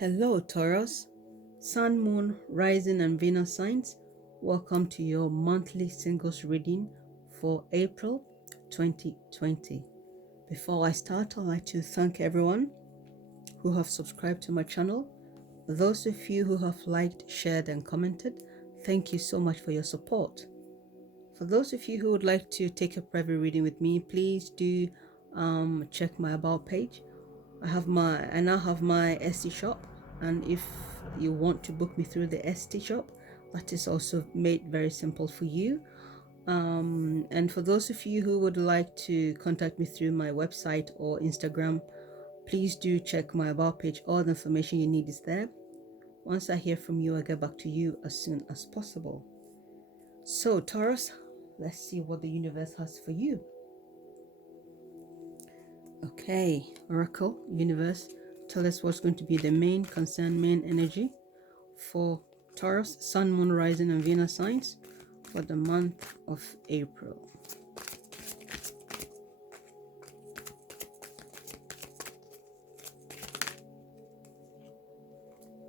Hello, Taurus, Sun, Moon, Rising, and Venus signs. Welcome to your monthly singles reading for April 2020. Before I start, I'd like to thank everyone who have subscribed to my channel. Those of you who have liked, shared, and commented, thank you so much for your support. For those of you who would like to take a private reading with me, please do check my about page. I now have my Etsy shop, and if you want to book me through the Etsy shop, that is also made very simple for you. And for those of you who would like to contact me through my website or Instagram, please do check my about page. All the information you need is there. Once I hear from you, I'll get back to you as soon as possible. So Taurus, let's see what the universe has for you. Okay, Oracle, Universe, tell us what's going to be the main concern, main energy for Taurus, Sun, Moon, Rising, and Venus signs for the month of April.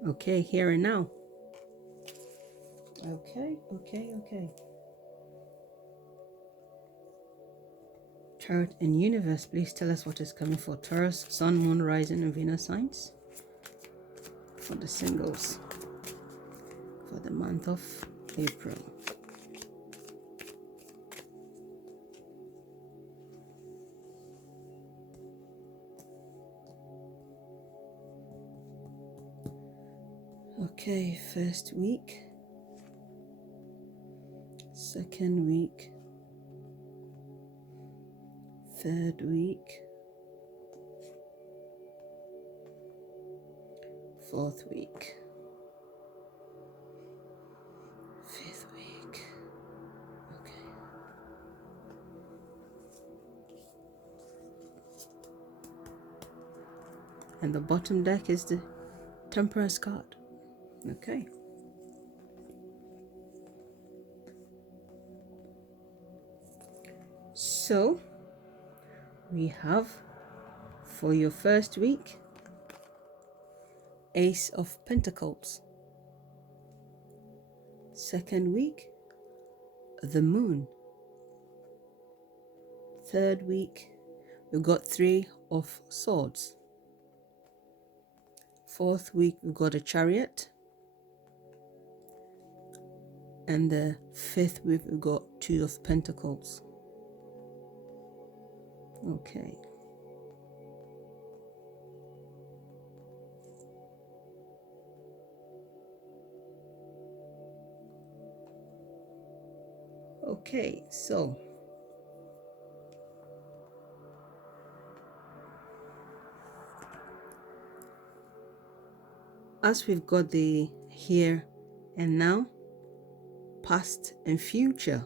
Okay, here and now. Okay. Tarot and Universe, please tell us what is coming for Taurus, Sun, Moon, Rising, and Venus signs for the singles for the month of April. Okay, first week, second week, third week, fourth week, fifth week. Okay. And the bottom deck is the Temperance card. Okay. So we have for your first week, Ace of Pentacles. Second week, the Moon. Third week, we've got Three of Swords. Fourth week, we've got a Chariot. And the fifth week, we've got Two of Pentacles. Okay. Okay, so as we've got the here and now, past and future,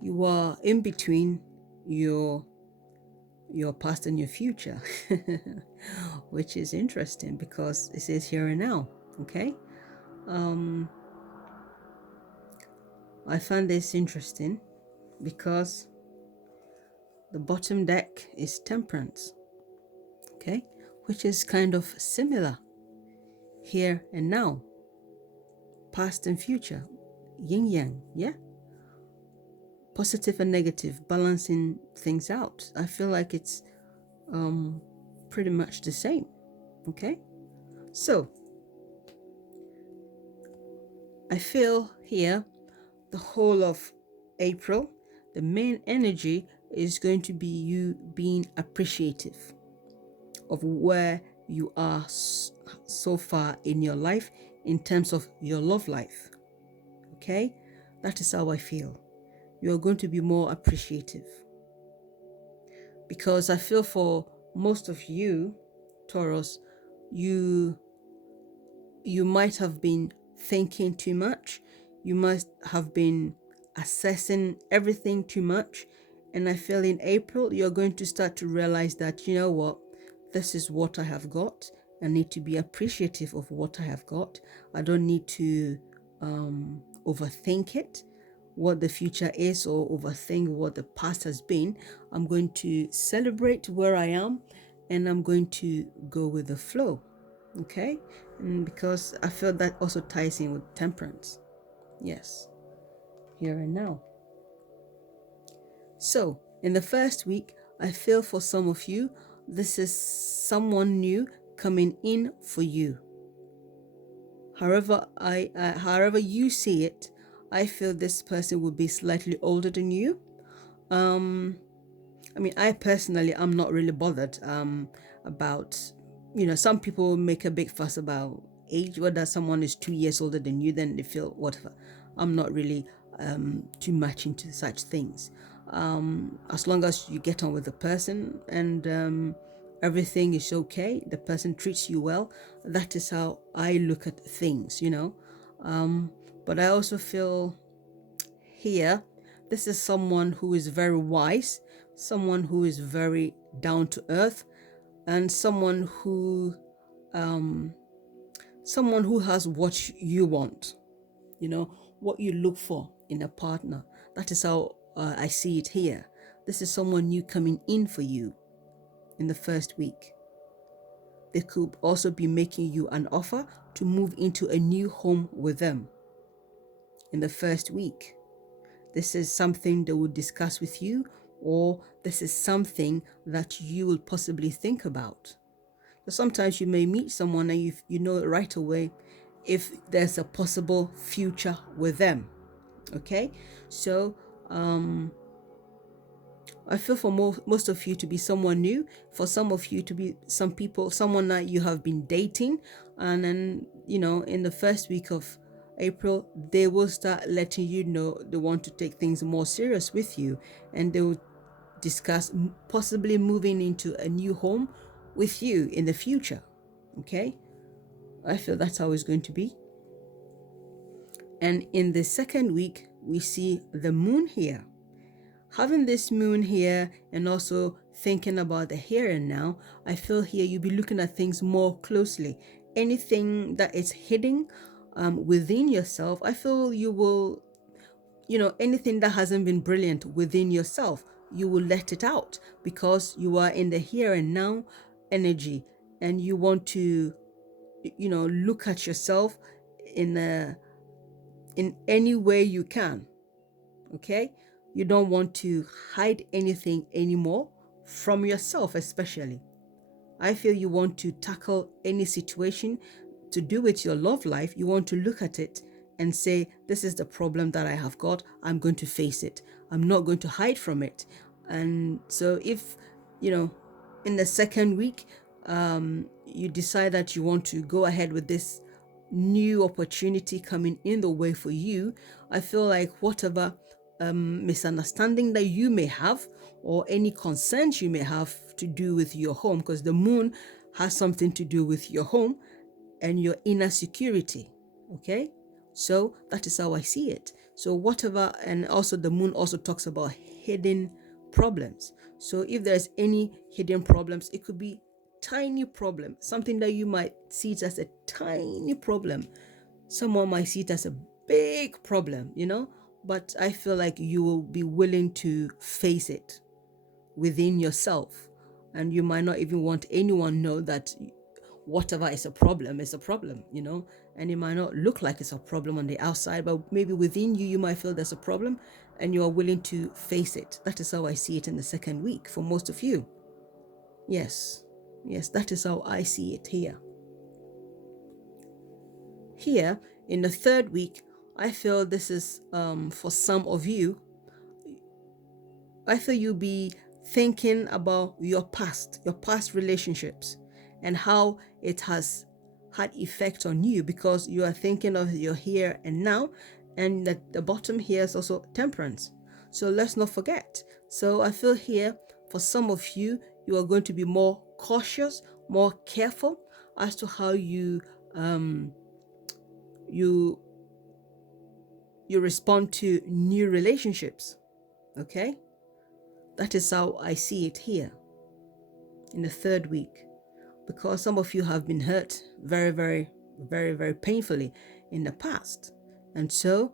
you are in between your past and your future, which is interesting because it says here and now. Okay. I find this interesting because the bottom deck is Temperance, okay, which is kind of similar. Here and now, past and future, yin yang, yeah, positive and negative, balancing things out. I feel like it's pretty much the same. Okay, so I feel here the whole of April, the main energy is going to be you being appreciative of where you are so far in your life in terms of your love life. Okay, that is how I feel. You are going to be more appreciative because I feel for most of you, Taurus, you might have been thinking too much. You must have been assessing everything too much. And I feel in April, you're going to start to realize that, you know what, this is what I have got. I need to be appreciative of what I have got. I don't need to overthink it, what the future is, or overthink what the past has been. I'm going to celebrate where I am and I'm going to go with the flow. Okay, and because I feel that also ties in with temperance. Yes, here and now. So in the first week, I feel for some of you, this is someone new coming in for you. However you see it, I feel this person will be slightly older than you. I mean, I personally, I'm not really bothered about, some people make a big fuss about age, whether someone is 2 years older than you, then they feel whatever. I'm not really too much into such things. As long as you get on with the person and everything is okay, the person treats you well, that is how I look at things. But I also feel here, this is someone who is very wise, someone who is very down to earth, and someone who has what you want, what you look for in a partner. That is how I see it here. This is someone new coming in for you in the first week. They could also be making you an offer to move into a new home with them in the first week. This is something they will discuss with you, or this is something that you will possibly think about. So sometimes you may meet someone and you know right away if there's a possible future with them. Okay, so I feel for most of you to be someone new, for some of you to be someone that you have been dating, and then in the first week of April, they will start letting you know they want to take things more serious with you, and they will discuss possibly moving into a new home with you in the future. Okay, I feel that's how it's going to be. And in the second week, we see the moon here. Having this moon here and also thinking about the here and now, I feel here you'll be looking at things more closely. Anything that is hidden within yourself, I feel you will, anything that hasn't been brilliant within yourself, you will let it out because you are in the here and now energy, and you want to, look at yourself in any way you can. Okay, you don't want to hide anything anymore from yourself, especially. I feel you want to tackle any situation to do with your love life. You want to look at it and say, this is the problem that I have got. I'm going to face it. I'm not going to hide from it. And so if, in the second week, you decide that you want to go ahead with this new opportunity coming in the way for you, I feel like whatever misunderstanding that you may have or any concerns you may have to do with your home, because the moon has something to do with your home and your inner security. Okay, so that is how I see it. So whatever, and also the moon also talks about hidden problems. So if there's any hidden problems, it could be tiny problem, something that you might see it as a tiny problem. Someone might see it as a big problem, but I feel like you will be willing to face it within yourself, and you might not even want anyone know that whatever is a problem is a problem, and it might not look like it's a problem on the outside, but maybe within you, you might feel there's a problem and you are willing to face it. That is how I see it in the second week for most of you. Yes, that is how I see it here. Here in the third week, I feel this is for some of you. I feel you'll be thinking about your past relationships and how it has had effect on you, because you are thinking of your here and now, and at the bottom here is also temperance. So let's not forget. So I feel here for some of you, you are going to be more cautious, more careful as to how you respond to new relationships. Okay, that is how I see it here in the third week, because some of you have been hurt very, very, very, very painfully in the past. And so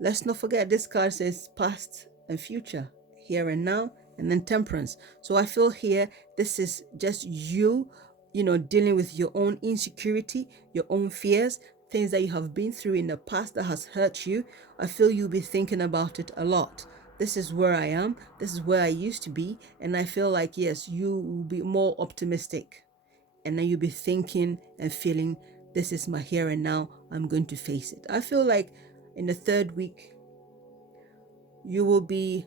let's not forget, this card says past and future, here and now, and then temperance. So I feel here this is just you dealing with your own insecurity, your own fears, things that you have been through in the past that has hurt you. I feel you'll be thinking about it a lot. This is where I am, this is where I used to be, and I feel like, yes, you will be more optimistic, and then you'll be thinking and feeling, this is my here and now, I'm going to face it. I feel like in the third week you will be,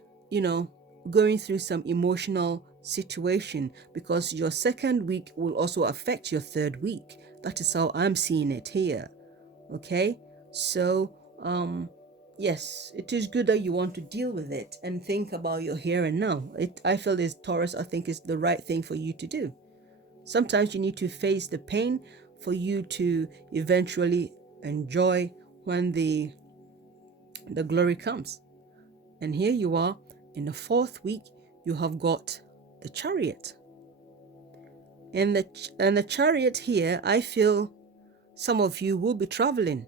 going through some emotional situation, because your second week will also affect your third week. That is how I'm seeing it here. Okay, so yes, it is good that you want to deal with it and think about your here and now. I feel this, Taurus, I think is the right thing for you to do. Sometimes you need to face the pain for you to eventually enjoy when the glory comes. And here you are in the fourth week, you have got the Chariot. And the Chariot here, I feel some of you will be traveling.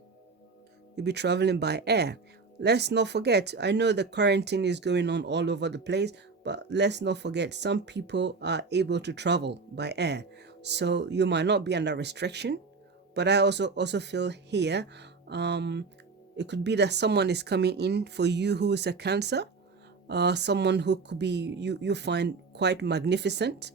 You'll be traveling by air. Let's not forget, I know the quarantine is going on all over the place, but let's not forget, some people are able to travel by air. So you might not be under restriction, but I also feel here, it could be that someone is coming in for you who is a Cancer, someone who could be, you find quite magnificent,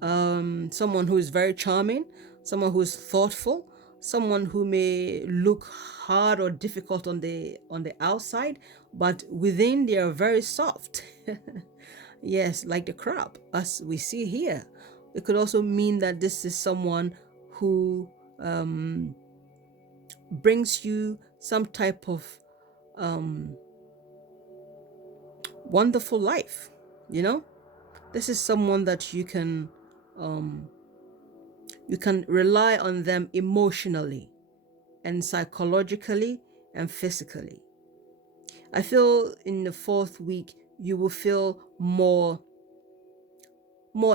someone who is very charming, someone who is thoughtful, someone who may look hard or difficult on the outside, but within they are very soft. Yes, like the crab, as we see here. It could also mean that this is someone who brings you some type of wonderful life. This is someone that you can rely on them emotionally and psychologically and physically. I feel in the fourth week you will feel more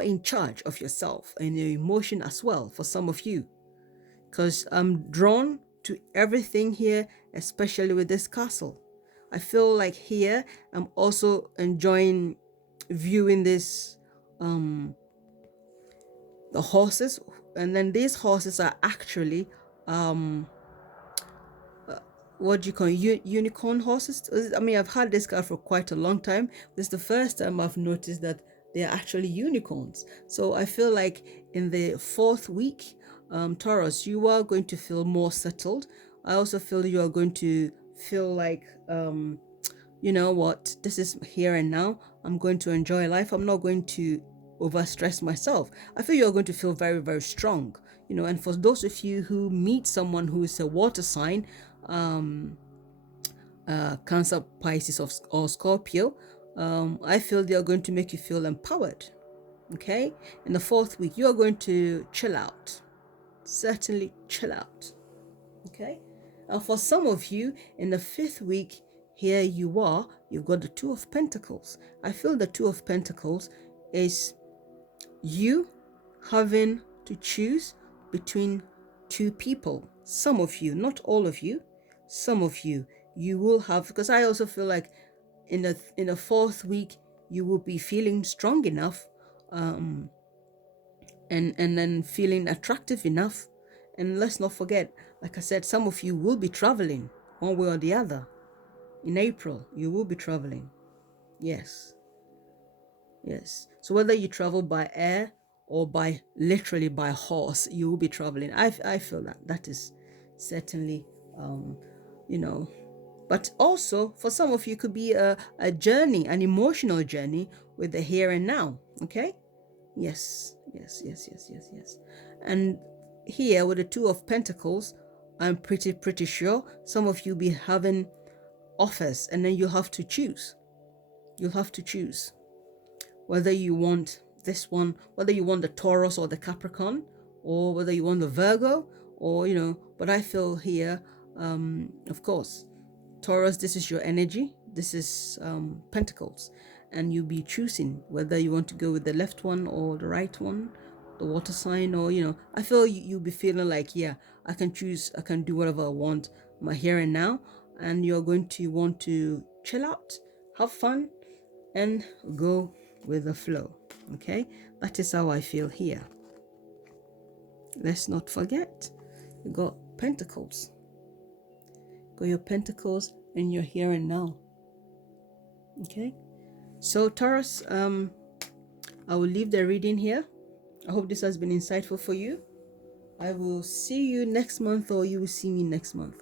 in charge of yourself and your emotion as well, for some of you, because I'm drawn to everything here, especially with this castle. I feel like here I'm also enjoying viewing this the horses, and then these horses are actually what do you call unicorn horses. I mean, I've had this car for quite a long time. This is the first time I've noticed that they are actually unicorns. So I feel like in the fourth week, Taurus, you are going to feel more settled. I also feel you are going to feel like you know what, this is here and now, I'm going to enjoy life, I'm not going to overstress myself. I feel you're going to feel very, very strong. And for those of you who meet someone who is a water sign, Cancer, Pisces, or Scorpio, I feel they are going to make you feel empowered. Okay, in the fourth week you are going to chill out, certainly chill out. Okay, and for some of you in the fifth week, here you've got the Two of Pentacles. I feel the Two of Pentacles is you having to choose between two people. Some of you, not all of you, some of you will have, because I also feel like in the fourth week you will be feeling strong enough, and then feeling attractive enough. And let's not forget, like I said, some of you will be traveling one way or the other. In April you will be traveling. Yes. So whether you travel by air or by literally by horse, you will be traveling. I feel that is certainly but also for some of you could be a journey, an emotional journey with the here and now. Okay. Yes. And here with the Two of Pentacles, I'm pretty sure some of you be having offers, and then you have to choose. You'll have to choose whether you want this one, whether you want the Taurus or the Capricorn, or whether you want the Virgo, or but I feel here, of course, Taurus, this is your energy, this is Pentacles, and you'll be choosing whether you want to go with the left one or the right one, the water sign, or I feel you'll be feeling like, yeah, I can choose, I can do whatever I want, my here and now, and you're going to want to chill out, have fun, and go with the flow. Okay, that is how I feel here. Let's not forget, you got Pentacles. Got your Pentacles and your here and now. Okay, so Taurus, I will leave the reading here. I hope this has been insightful for you. I will see you next month, or you will see me next month.